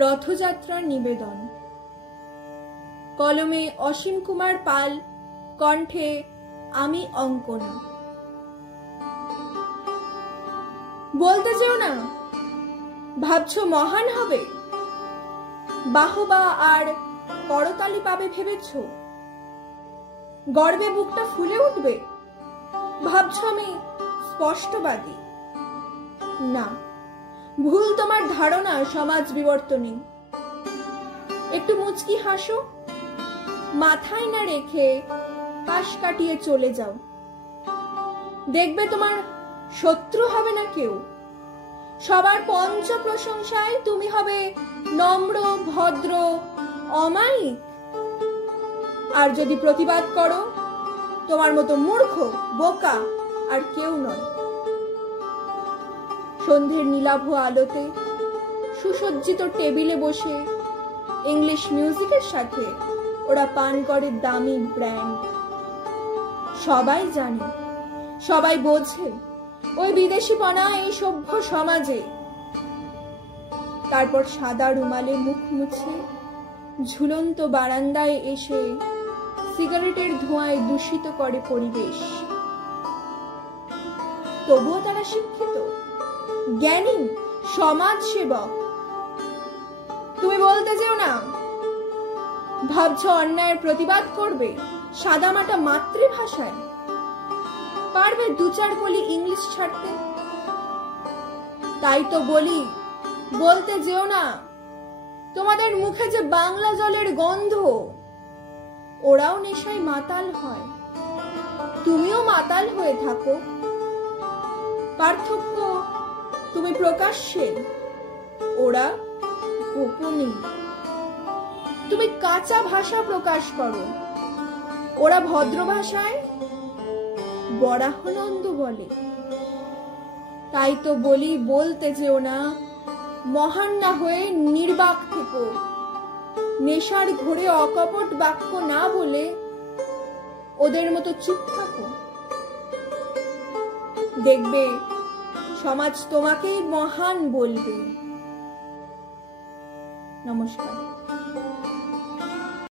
রথযাত্রার নিবেদন। কলমে অসীম কুমার পাল, কণ্ঠে আমি অঙ্কনা। বলতে চেও না ভাবছো মহান হবে, বাহবা আর করতালি পাবে ভেবেছ? গর্বে বুকটা ফুলে উঠবে ভাবছো আমি স্পষ্টবাদী? না, ভুল তোমার ধারণা সমাজ বিবর্তনী। একটু মুচকি হাসো, মাথায় না রেখে পাশ কাটিয়ে চলে যাও। দেখবে তোমার শত্রু হবে না কেউ, সবার পঞ্চ প্রশংসায় তুমি হবে নম্র, ভদ্র, অমায়িক। আর যদি প্রতিবাদ করো, তোমার মতো মূর্খ, বোকা আর কেউ নয়। সন্ধ্যের নীলাভ আলোতে সুসজ্জিত টেবিলে বসে ইংলিশ মিউজিকের সাথে ওরা পান করে দামি ব্র্যান্ড। সবাই জানে, সবাই বোঝে ওই বিদেশিপনা এই সভ্য সমাজে। তারপর সাদা রুমালে মুখ মুছে ঝুলন্ত বারান্দায় এসে সিগারেটের ধোঁয়ায় দূষিত করে পরিবেশ। তবুও তারা শিক্ষিত, জ্ঞানী, সমাজ সেবক। তুমি বলতে যেও না ভাবছো অন্যায়ের প্রতিবাদ করবে সাদামাটা মাতৃভাষায়, পারবে দু চার কলি ইংলিশ ছাড়তে। তাই তো বলি, বলতে যেও না তোমাদের মুখে যে বাংলা জলের গন্ধ। ওরাও নেশায় মাতাল হয়, তুমিও মাতাল হয়ে থাকো। পার্থক্য তুমি প্রকাশ্যে, ওরা গোপনে। তুমি কাঁচা ভাষা প্রকাশ করো, ওরা ভদ্র ভাষায় বরাহনন্দ বলে। তাই তো বলি, বলতে যেও না, মহান না হয়ে নির্বাক থেকো। নেশার ঘোরে অকপট বাক্য না বলে ওদের মতো চুপ থাকো। দেখবে সমাজ তোমাকেই মহান বলবে। নমস্কার।